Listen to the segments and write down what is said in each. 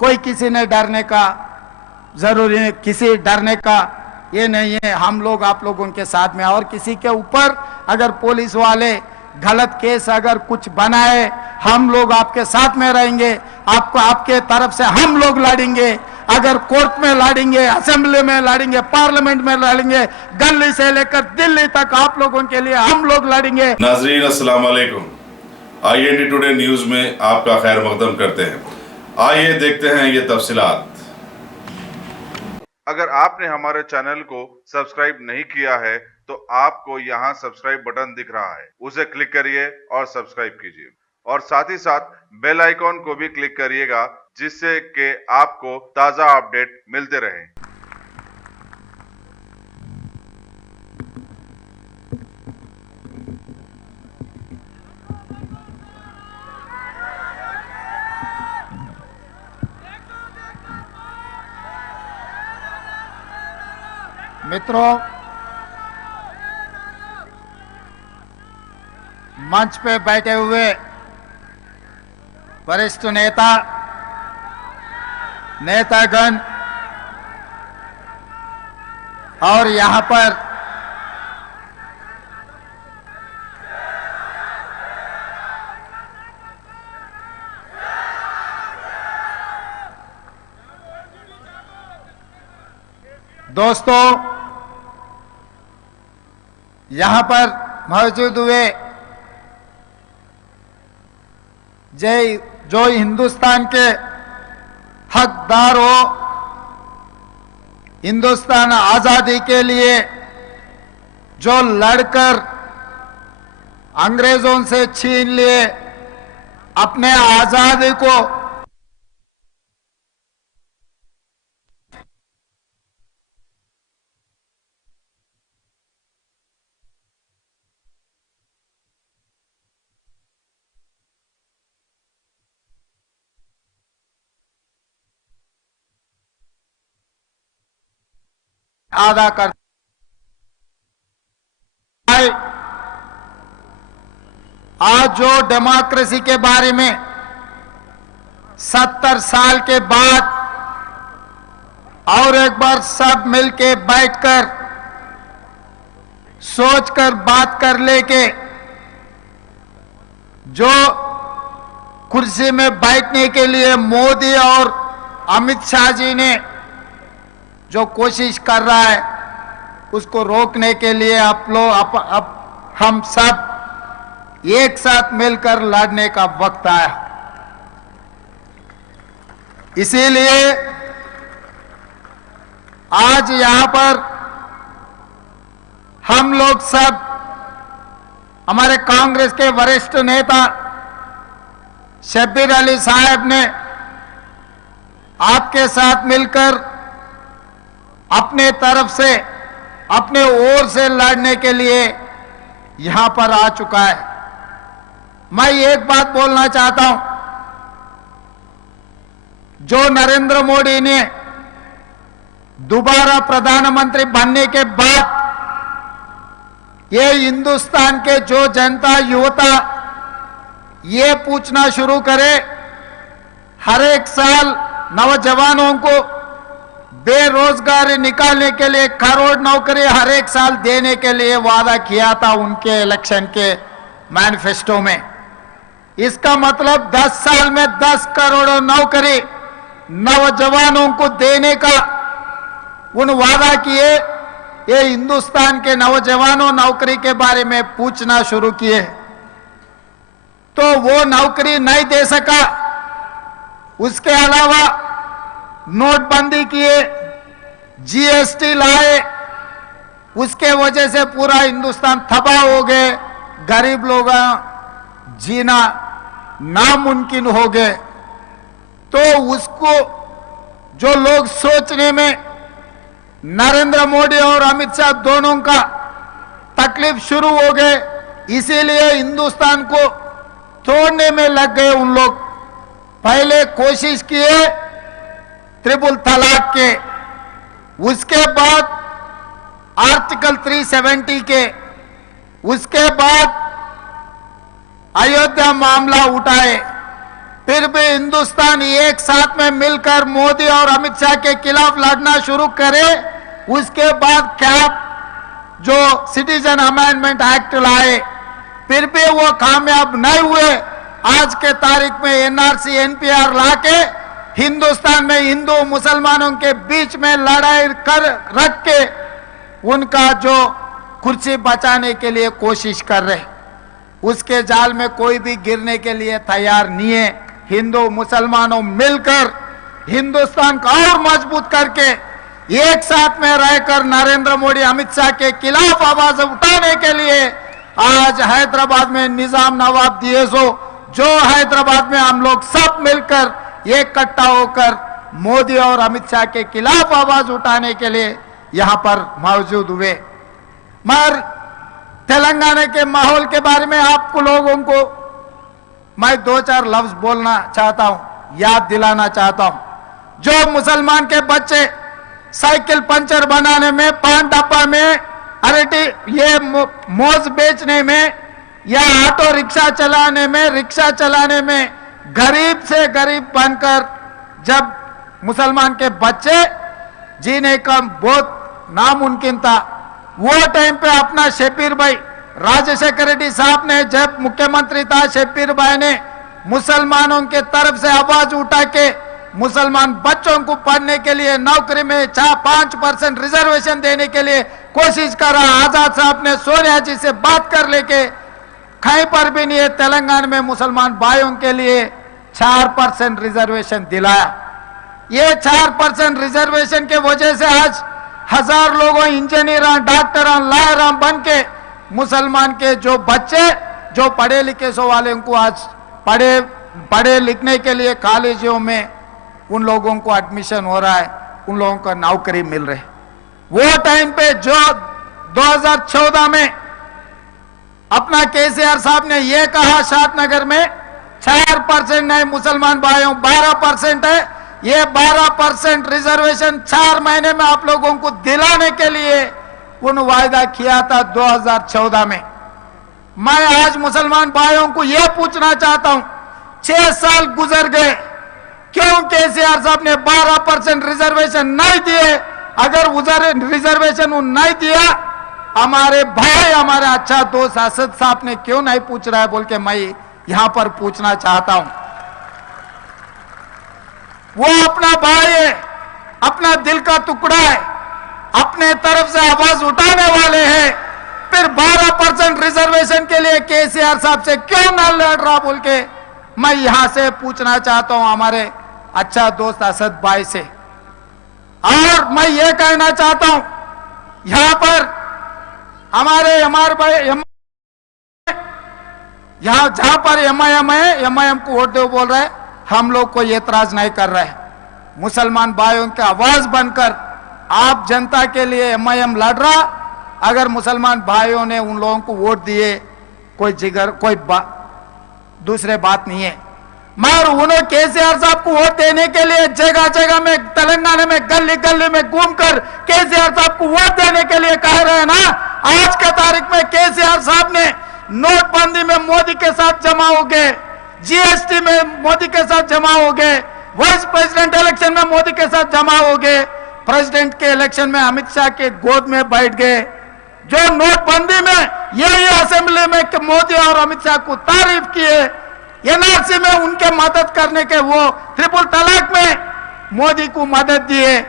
कोई किसी ने डरने का जरूरी नहीं, किसी डरने का ये नहीं है। हम लोग आप लोगों के साथ में, और किसी के ऊपर अगर पुलिस वाले गलत केस अगर कुछ बनाए, हम लोग आपके साथ में रहेंगे। आपको आपके तरफ से हम लोग लड़ेंगे। अगर कोर्ट में लड़ेंगे, असेंबली में लड़ेंगे, पार्लियामेंट में लड़ेंगे, दिल्ली से लेकर दिल्ली तक आप लोगों के लिए हम लोग लड़ेंगे। नाजरीन अस्सलाम वालेकुम, IND टुडे न्यूज में आपका खैर मकदम करते हैं। आइए देखते हैं ये तफसीलात। अगर आपने हमारे चैनल को सब्सक्राइब नहीं किया है तो आपको यहाँ सब्सक्राइब बटन दिख रहा है, उसे क्लिक करिए और सब्सक्राइब कीजिए, और साथ ही साथ बेल आइकॉन को भी क्लिक करिएगा, जिससे कि आपको ताज़ा अपडेट मिलते रहें। मित्रों, मंच पे बैठे हुए वरिष्ठ नेतागण और यहाँ पर दोस्तों, यहाँ पर मौजूद हुए जो हिंदुस्तान के हकदार हो, हिंदुस्तान आजादी के लिए जो लड़कर अंग्रेजों से छीन लिए अपने आजादी को, अदा कर आज जो डेमोक्रेसी के बारे में 70 साल के बाद और एक बार सब मिलके बैठकर सोचकर बात कर लेके जो कुर्सी में बैठने के लिए मोदी और अमित शाह जी ने जो कोशिश कर रहा है, उसको रोकने के लिए आप लोग हम सब एक साथ मिलकर लड़ने का वक्त आया। इसीलिए आज यहां पर हम लोग सब, हमारे कांग्रेस के वरिष्ठ नेता शब्बीर अली साहब ने आपके साथ मिलकर अपने तरफ से, अपने ओर से लड़ने के लिए यहां पर आ चुका है। मैं एक बात बोलना चाहता हूं, जो नरेंद्र मोदी ने दोबारा प्रधानमंत्री बनने के बाद ये हिंदुस्तान के जो जनता युवता ये पूछना शुरू करे, हर एक साल नौजवानों को बेरोजगारी निकालने के लिए करोड़ नौकरी हर एक साल देने के लिए वादा किया था उनके इलेक्शन के मैनिफेस्टो में। इसका मतलब 10 साल में 10 करोड़ नौकरी नौजवानों को देने का उन वादा किए। ये हिंदुस्तान के नौजवानों नौकरी के बारे में पूछना शुरू किए तो वो नौकरी नहीं दे सका। उसके अलावा नोटबंदी किए, GST लाए, उसके वजह से पूरा हिंदुस्तान तबाह हो गए, गरीब लोग जीना नामुमकिन हो गए। तो उसको जो लोग सोचने में नरेंद्र मोदी और अमित शाह दोनों का तकलीफ शुरू हो गए, इसीलिए हिंदुस्तान को तोड़ने में लग गए उन लोग। पहले कोशिश किए ट्रिपल तलाक के, उसके बाद आर्टिकल 370 के, उसके बाद अयोध्या मामला उठाए, फिर भी हिंदुस्तान एक साथ में मिलकर मोदी और अमित शाह के खिलाफ लड़ना शुरू करे। उसके बाद क्या जो सिटीजन अमेंडमेंट एक्ट लाए, फिर भी वो कामयाब नहीं हुए। आज के तारीख में एनआरसी एनपीआर लाके हिंदुस्तान में हिंदू मुसलमानों के बीच में लड़ाई कर रख के उनका जो कुर्सी बचाने के लिए कोशिश कर रहे, उसके जाल में कोई भी गिरने के लिए तैयार नहीं है। हिंदू मुसलमानों मिलकर हिंदुस्तान को और मजबूत करके एक साथ में रहकर नरेंद्र मोदी अमित शाह के खिलाफ आवाज उठाने के लिए आज हैदराबाद में निजाम नवाब डीएसओ, जो हैदराबाद में हम लोग सब मिलकर इकट्ठा होकर मोदी और अमित शाह के खिलाफ आवाज उठाने के लिए यहां पर मौजूद हुए। मगर तेलंगाना के माहौल के बारे में आपको लोगों को मैं 2-4 लफ्ज बोलना चाहता हूं, याद दिलाना चाहता हूं। जो मुसलमान के बच्चे साइकिल पंचर बनाने में, पान डब्बा में, अरेटी ये मोज बेचने में या ऑटो रिक्शा चलाने में, रिक्शा चलाने में गरीब से गरीब बनकर जब मुसलमान के बच्चे जीने का बहुत नामुमकिन था, वो टाइम पे अपना शब्बीर भाई राजशेखर रेड्डी साहब ने जब मुख्यमंत्री था, शब्बीर भाई ने मुसलमानों के तरफ से आवाज उठा के मुसलमान बच्चों को पढ़ने के लिए नौकरी में 5% रिजर्वेशन देने के लिए कोशिश करा। आजाद साहब ने सोनिया जी से बात कर लेके कहीं पर भी नहीं है तेलंगाना में मुसलमान भाइयों के लिए 4% रिजर्वेशन दिलाया। ये 4% रिजर्वेशन के वजह से आज 1000 लोगों इंजीनियर, डॉक्टर, लॉयर बन के मुसलमान के जो बच्चे जो पढ़े लिखे सो वाले उनको आज पढ़े लिखने के लिए कॉलेजों में उन लोगों को एडमिशन हो रहा है, उन लोगों को नौकरी मिल रही। वो टाइम पे जो 2014 में अपना केसीआर साहब ने ये कहा शादनगर में 4% नहीं मुसलमान भाइयों 12% है, ये 12% रिजर्वेशन 4 महीने में आप लोगों को दिलाने के लिए उन वायदा किया था 2014 में। मैं आज मुसलमान भाइयों को यह पूछना चाहता हूं, 6 साल गुजर गए, क्यों केसीआर साहब ने 12% रिजर्वेशन नहीं दिए? अगर रिजर्वेशन नहीं दिया, हमारे भाई, हमारे अच्छा दोस्त असद साहब ने क्यों नहीं पूछ रहा है बोल के मैं यहां पर पूछना चाहता हूं। वो अपना भाई है, अपना दिल का टुकड़ा है, अपने तरफ से आवाज उठाने वाले हैं, फिर 12% रिजर्वेशन के लिए केसीआर साहब से क्यों ना लड़ रहा बोल के मैं यहां से पूछना चाहता हूं हमारे अच्छा दोस्त असद भाई से। और मैं ये कहना चाहता हूं, यहां पर हमारे भाई यहां जहां पर एमआईएम है, एमआईएम को वोट दो बोल रहे हैं, हम लोग को एतराज नहीं कर रहे हैं। मुसलमान भाइयों की आवाज बनकर आप जनता के लिए एमआईएम लड़ रहा। अगर मुसलमान भाइयों ने उन लोगों को वोट दिए, कोई दूसरे बात नहीं है, मगर उन्हें केसीआर साहब को वोट देने के लिए जगह जगह में तेलंगाना में गली गली में घूमकर केसीआर साहब को वोट देने के लिए कह रहे हैं ना। आज के तारीख में केसीआर साहब ने नोटबंदी में मोदी के साथ जमा हो गए, जीएसटी में मोदी के साथ जमा हो गए, वाइस प्रेसिडेंट इलेक्शन में मोदी के साथ जमा हो गए, प्रेसिडेंट के इलेक्शन में अमित शाह के गोद में बैठ गए। जो नोटबंदी में यही असेंबली में कि मोदी और अमित शाह को तारीफ किए, एनआरसी में उनके मदद करने के, वो ट्रिपल तलाक में मोदी को मदद दिए,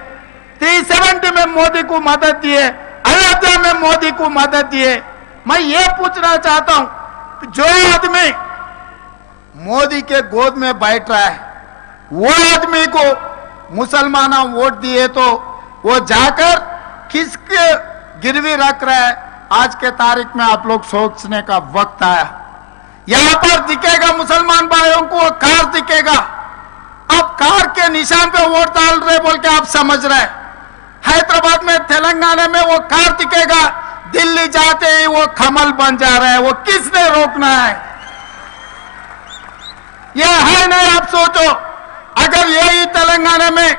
370 में मोदी को मदद दिए, अयोध्या में मोदी को मदद दिए। मैं ये पूछना चाहता हूं, जो आदमी मोदी के गोद में बैठ रहा है, वो आदमी को मुसलमानों वोट दिए तो वो जाकर किसके गिरवी रख रहा है? आज के तारीख में आप लोग सोचने का वक्त आया। यहां पर दिखेगा मुसलमान भाइयों को कार दिखेगा, आप कार के निशान पे वोट डाल रहे बोल के आप समझ रहे। हैदराबाद में, तेलंगाना में वो कार दिखेगा, दिल्ली जाते ही वो कमल बन जा रहा है। वो किसने रोकना है? ये है नहीं? आप सोचो, अगर यही तेलंगाना में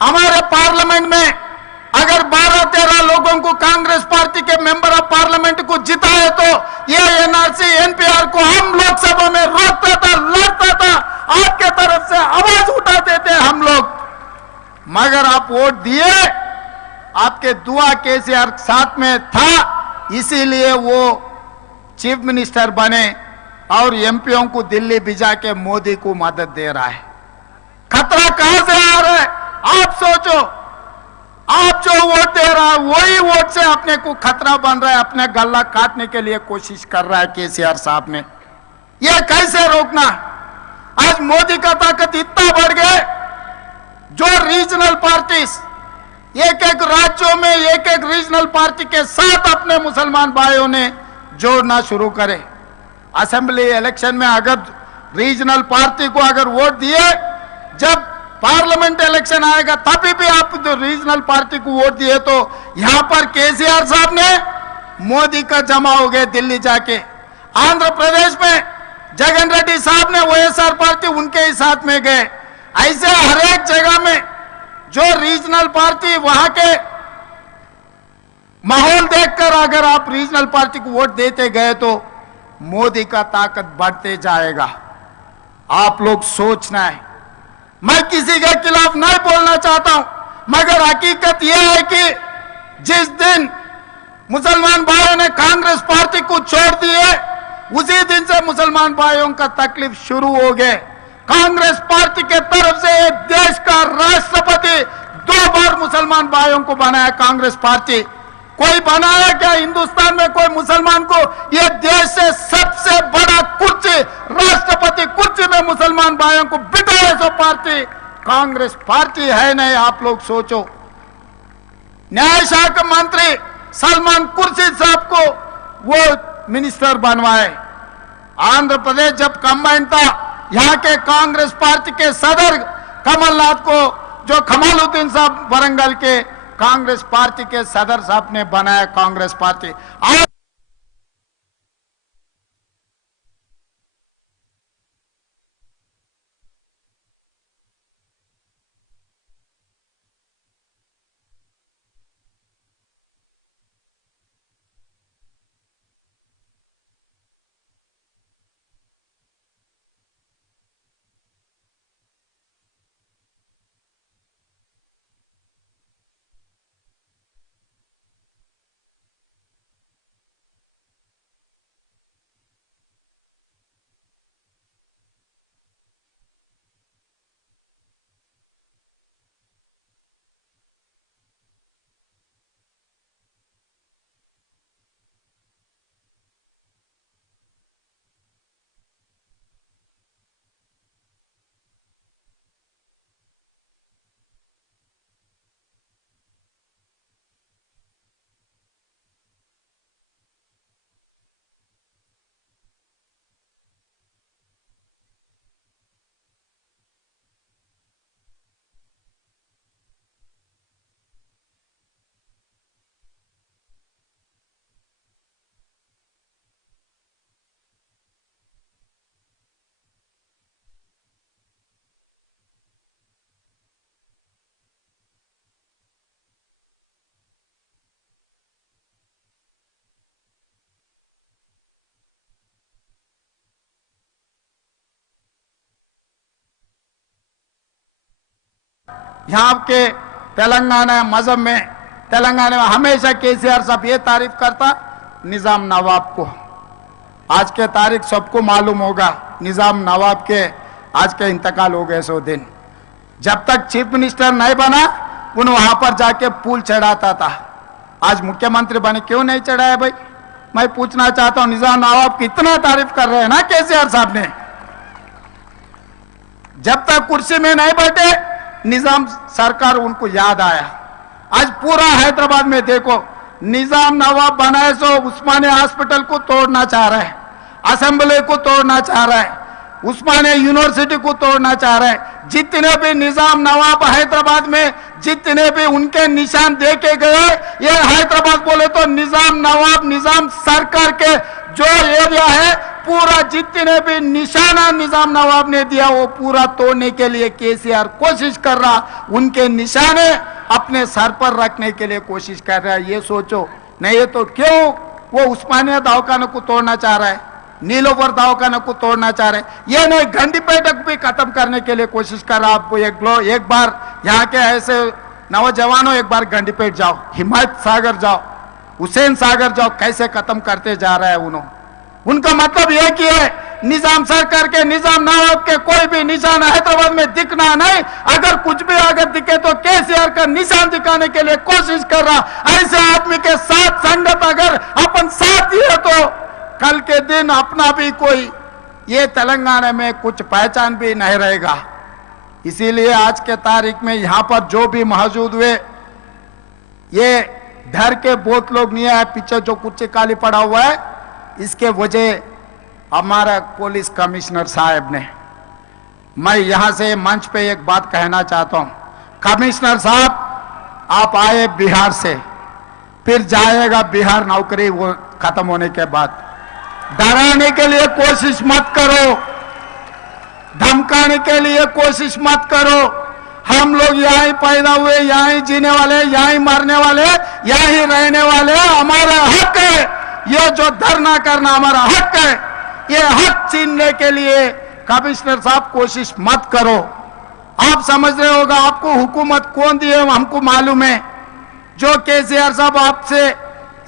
हमारे पार्लियामेंट में अगर 12-13 लोगों को कांग्रेस पार्टी के मेंबर ऑफ पार्लियामेंट को जिताए तो ये एनआरसी एनपीआर को हम लोकसभा में रोकता था, लड़ता था आपके तरफ से आवाज उठाते थे हम लोग, मगर आप वोट दिए, आपके दुआ केसीआर साथ में था, इसीलिए वो चीफ मिनिस्टर बने और एमपीओ को दिल्ली भिजा के मोदी को मदद दे रहा है। खतरा कहां से आ रहा है आप सोचो। आप जो वोट दे रहा है वही वोट से अपने को खतरा बन रहा है, अपने गला काटने के लिए कोशिश कर रहा है केसीआर साहब ने। यह कैसे रोकना? आज मोदी का ताकत इतना बढ़ गया, जो रीजनल पार्टीज एक एक राज्यों में एक एक रीजनल पार्टी के साथ अपने मुसलमान भाइयों ने जोड़ना शुरू करे। असेंबली इलेक्शन में अगर रीजनल पार्टी को अगर वोट दिए, जब पार्लियामेंट इलेक्शन आएगा तभी भी आप जो रीजनल पार्टी को वोट दिए, तो यहां पर केसीआर साहब ने मोदी का जमा हो गए दिल्ली जाके। आंध्र प्रदेश में जगन रेड्डी साहब ने वाईएसआर पार्टी उनके ही साथ में गए। ऐसे हर एक जगह में जो रीजनल पार्टी वहां के माहौल देखकर अगर आप रीजनल पार्टी को वोट देते गए तो मोदी का ताकत बढ़ते जाएगा। आप लोग सोचना है, मैं किसी के खिलाफ नहीं बोलना चाहता हूं, मगर हकीकत यह है कि जिस दिन मुसलमान भाइयों ने कांग्रेस पार्टी को छोड़ दिए, उसी दिन से मुसलमान भाइयों का तकलीफ शुरू हो गए। कांग्रेस पार्टी के तरफ से देश का राष्ट्रपति 2 बार मुसलमान भाइयों को बनाया कांग्रेस पार्टी। कोई बनाया क्या हिंदुस्तान में कोई मुसलमान को? यह देश से सबसे बड़ा कुर्सी, राष्ट्रपति कुर्सी में मुसलमान भाइयों को बिठाए सो पार्टी कांग्रेस पार्टी है नहीं। आप लोग सोचो, न्याय शाखा मंत्री सलमान कुर्सी साहब को वो मिनिस्टर बनवाए। आंध्र प्रदेश जब कंबाइन था, यहां के कांग्रेस पार्टी के सदर कमलनाथ को, जो कमालुद्दीन साहब वरंगल के कांग्रेस पार्टी के सदर साहब ने बनाया कांग्रेस पार्टी। आज यहाँ के तेलंगाना मजहब में, तेलंगाना में हमेशा केसीआर साहब ये तारीफ करता निजाम नवाब को। आज के तारीख सबको मालूम होगा, निजाम नवाब के आज के इंतकाल हो गए 100 दिन। जब तक चीफ मिनिस्टर नहीं बना, उन वहां पर जाके पुल चढ़ाता था। आज मुख्यमंत्री बने, क्यों नहीं चढ़ाया भाई? मैं पूछना चाहता हूं, निजाम नवाब की इतना तारीफ कर रहे हैं ना केसीआर साहब ने, जब तक कुर्सी में नहीं बैठे निजाम सरकार उनको याद आया। आज पूरा हैदराबाद में देखो, निजाम नवाब बनाए सो उस्मानिया हॉस्पिटल को तोड़ना चाह रहा है, असेंबली को तोड़ना चाह रहा है, उस्मानिया यूनिवर्सिटी को तोड़ना चाह रहा है। जितने भी निजाम नवाब हैदराबाद में जितने भी उनके निशान देके गए, ये हैदराबाद बोले तो निजाम नवाब, निजाम सरकार के जो एरिया है, पूरा जितने भी निशाना निजाम नवाब ने दिया वो पूरा तोड़ने के लिए केसीआर कोशिश कर रहा, उनके निशाने अपने सर पर रखने के लिए कोशिश कर रहा है। ये सोचो, नहीं तो क्यों वो उस्मानिया दवाखाना को तोड़ना चाह रहा है? नीलोफर दवाखाना को तोड़ना चाह रहे, ये नहीं गंडीपेट भी खत्म करने के लिए कोशिश कर रहा। आप एक बार यहाँ के ऐसे नौजवानों एक बार गंडीपेट जाओ, हिम्मत सागर जाओ, हुसैन सागर जाओ, कैसे खत्म करते जा रहा है उन्होंने। उनका मतलब यह कि है निजाम सरकार के, निजाम नवाब के कोई भी निशान हैदराबाद में दिखना नहीं। अगर कुछ भी अगर दिखे तो केसीआर का निशान दिखाने के लिए कोशिश कर रहा। ऐसे आदमी के साथ संगत अगर अपन साथ ही है तो कल के दिन अपना भी कोई ये तेलंगाना में कुछ पहचान भी नहीं रहेगा। इसीलिए आज के तारीख में यहां पर जो भी मौजूद हुए, ये डर के बहुत लोग नहीं आए। पीछे जो कुर्सी खाली पड़ा हुआ है, इसके वजह हमारा पुलिस कमिश्नर साहब ने। मैं यहां से मंच पे एक बात कहना चाहता हूं, कमिश्नर साहब आप आए बिहार से, फिर जाएगा बिहार नौकरी वो खत्म होने के बाद। डराने के लिए कोशिश मत करो, धमकाने के लिए कोशिश मत करो। हम लोग यहाँ ही पैदा हुए, यहाँ ही जीने वाले, यहाँ ही मरने वाले, यहाँ ही रहने वाले। हमारा हक है ये जो धरना करना, हमारा हक है। ये हक छीनने के लिए कमिश्नर साहब कोशिश मत करो। आप समझ रहे होगा आपको हुकूमत कौन दी है, हमको मालूम है। जो केसीआर साहब आपसे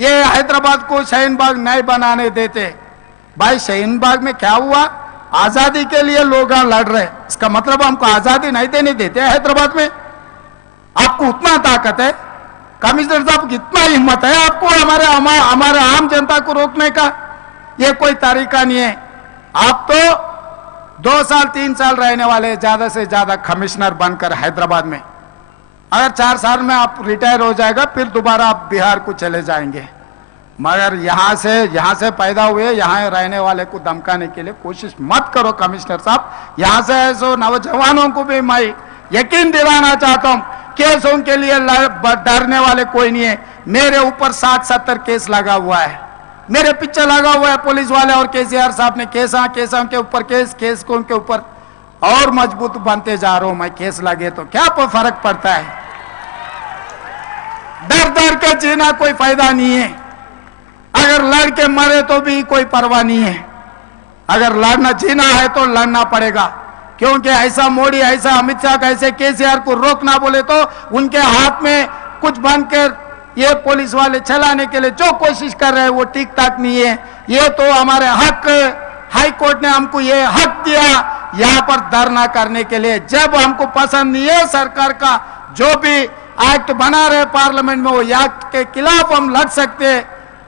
ये हैदराबाद को शाहीन बाग नहीं बनाने देते, भाई शाहीन बाग में क्या हुआ? आजादी के लिए लोग लड़ रहे, इसका मतलब हमको आजादी नहीं देने देते हैदराबाद में। आपको उतना ताकत है कमिश्नर साहब, इतना हिम्मत है आपको हमारे आम जनता को रोकने का? ये कोई तरीका नहीं है। आप तो 2 साल 3 साल रहने वाले ज्यादा से ज्यादा कमिश्नर बनकर हैदराबाद में। अगर 4 साल में आप रिटायर हो जाएगा, फिर दोबारा आप बिहार को चले जाएंगे। मगर यहां से पैदा हुए, यहाँ रहने वाले को धमकाने के लिए कोशिश मत करो कमिश्नर साहब। यहां से ऐसे नौजवानों को भी मैं यकीन दिलाना चाहता हूं, केसों के लिए डरने वाले कोई नहीं है। मेरे ऊपर 60-70 केस लगा हुआ है, मेरे पीछे लगा हुआ है पुलिस वाले और केसीआर साहब ने। केसों के ऊपर केस के ऊपर और मजबूत बनते जा रहा हूं मैं। केस लगे तो क्या फर्क पड़ता है? डर के जीना कोई फायदा नहीं है। अगर लड़ के मरे तो भी कोई परवाह नहीं है। अगर लड़ना जीना है तो लड़ना पड़ेगा, क्योंकि ऐसा मोदी, ऐसा अमित शाह, ऐसे केसीआर को रोकना बोले तो उनके हाथ में कुछ बनकर ये पुलिस वाले चलाने के लिए जो कोशिश कर रहे हैं वो ठीक ठाक नहीं है। ये तो हमारे हक, हाई कोर्ट ने हमको ये हक दिया यहाँ पर धरना करने के लिए। जब हमको पसंद नहीं है सरकार का जो भी एक्ट बना रहे पार्लियामेंट में, वो एक्ट के खिलाफ हम लड़ सकते,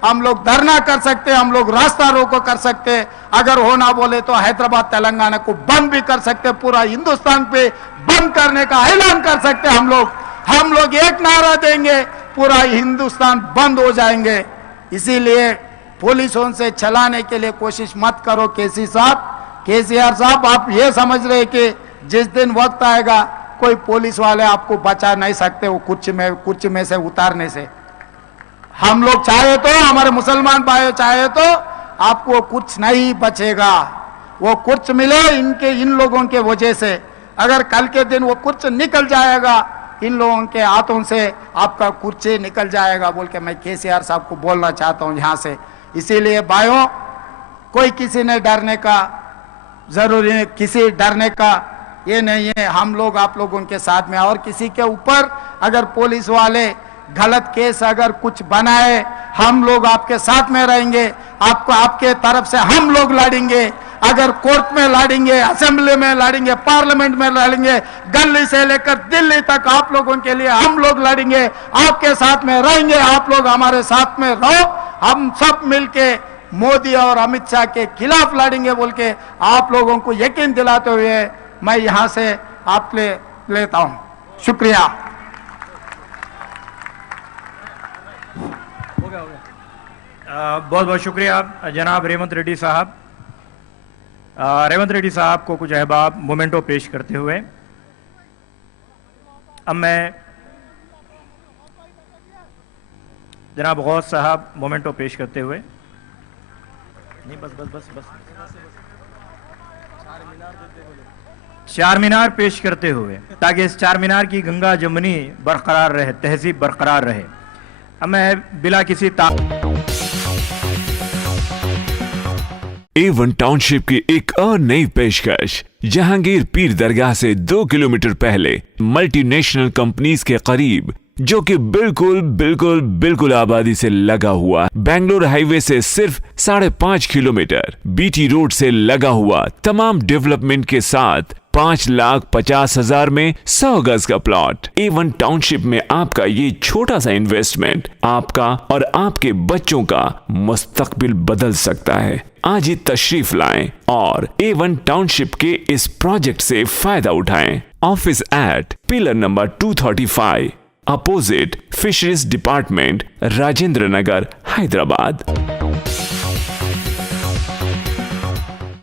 हम लोग धरना कर सकते, हम लोग रास्ता रोको कर सकते। अगर होना बोले तो हैदराबाद तेलंगाना को बंद भी कर सकते, पूरा हिंदुस्तान पे बंद करने का ऐलान कर सकते। हम लोग एक नारा देंगे, पूरा हिंदुस्तान बंद हो जाएंगे। इसीलिए पुलिसों से चलाने के लिए कोशिश मत करो केसीआर साहब। आप ये समझ रहे कि जिस दिन वक्त आएगा कोई पुलिस वाले आपको बचा नहीं सकते वो कुर्सी में से उतारने से। हम लोग चाहे तो, हमारे मुसलमान भाई चाहे तो आपको कुछ नहीं बचेगा। वो कुछ मिले इन लोगों के वजह से। अगर कल के दिन वो कुछ निकल जाएगा इन लोगों के हाथों से, आपका कुर्सी निकल जाएगा बोल के मैं केसीआर साहब को बोलना चाहता हूं यहां से। इसीलिए भाइयों, कोई किसी ने डरने का जरूरी नहीं, किसी डरने का ये नहीं है। हम लोग आप लोगों के साथ में, और किसी के ऊपर अगर पुलिस वाले गलत केस अगर कुछ बनाए, हम लोग आपके साथ में रहेंगे। आपके तरफ से हम लोग लड़ेंगे। अगर कोर्ट में लड़ेंगे, असेंबली में लड़ेंगे, पार्लियामेंट में लड़ेंगे, गली से लेकर दिल्ली तक आप लोगों के लिए हम लोग लड़ेंगे, आपके साथ में रहेंगे। आप लोग हमारे साथ में रहो, हम सब मिलके मोदी और अमित शाह के खिलाफ लड़ेंगे बोल के आप लोगों को यकीन दिलाते हुए मैं यहां से आप लेता हूं। शुक्रिया। बहुत बहुत शुक्रिया जनाब रेवंत रेड्डी साहब। रेवंत रेड्डी साहब को कुछ अहबाब मोमेंटो पेश करते हुए अब मैं जनाब गौस साहब मोमेंटो पेश करते हुए, नहीं बस चार मीनार पेश करते हुए, ताकि इस चार मीनार की गंगा जमनी बरकरार रहे, तहजीब बरकरार रहे। अब मैं बिला किसी A1 टाउनशिप की एक और नई पेशकश। जहांगीर पीर दरगाह से 2 किलोमीटर पहले मल्टीनेशनल कंपनीज के करीब, जो कि बिल्कुल आबादी से लगा हुआ, बेंगलोर हाईवे से सिर्फ 5.5 किलोमीटर, बीटी रोड से लगा हुआ, तमाम डेवलपमेंट के साथ 5,50,000 में 100 गज का प्लॉट। A1 टाउनशिप में आपका ये छोटा सा इन्वेस्टमेंट आपका और आपके बच्चों का मुस्तकबिल बदल सकता है। आज ही तशरीफ लाएं और A1 टाउनशिप के इस प्रोजेक्ट से फायदा उठाएं। Office at pillar number 235, opposite fisheries department, Rajendra Nagar, Hyderabad.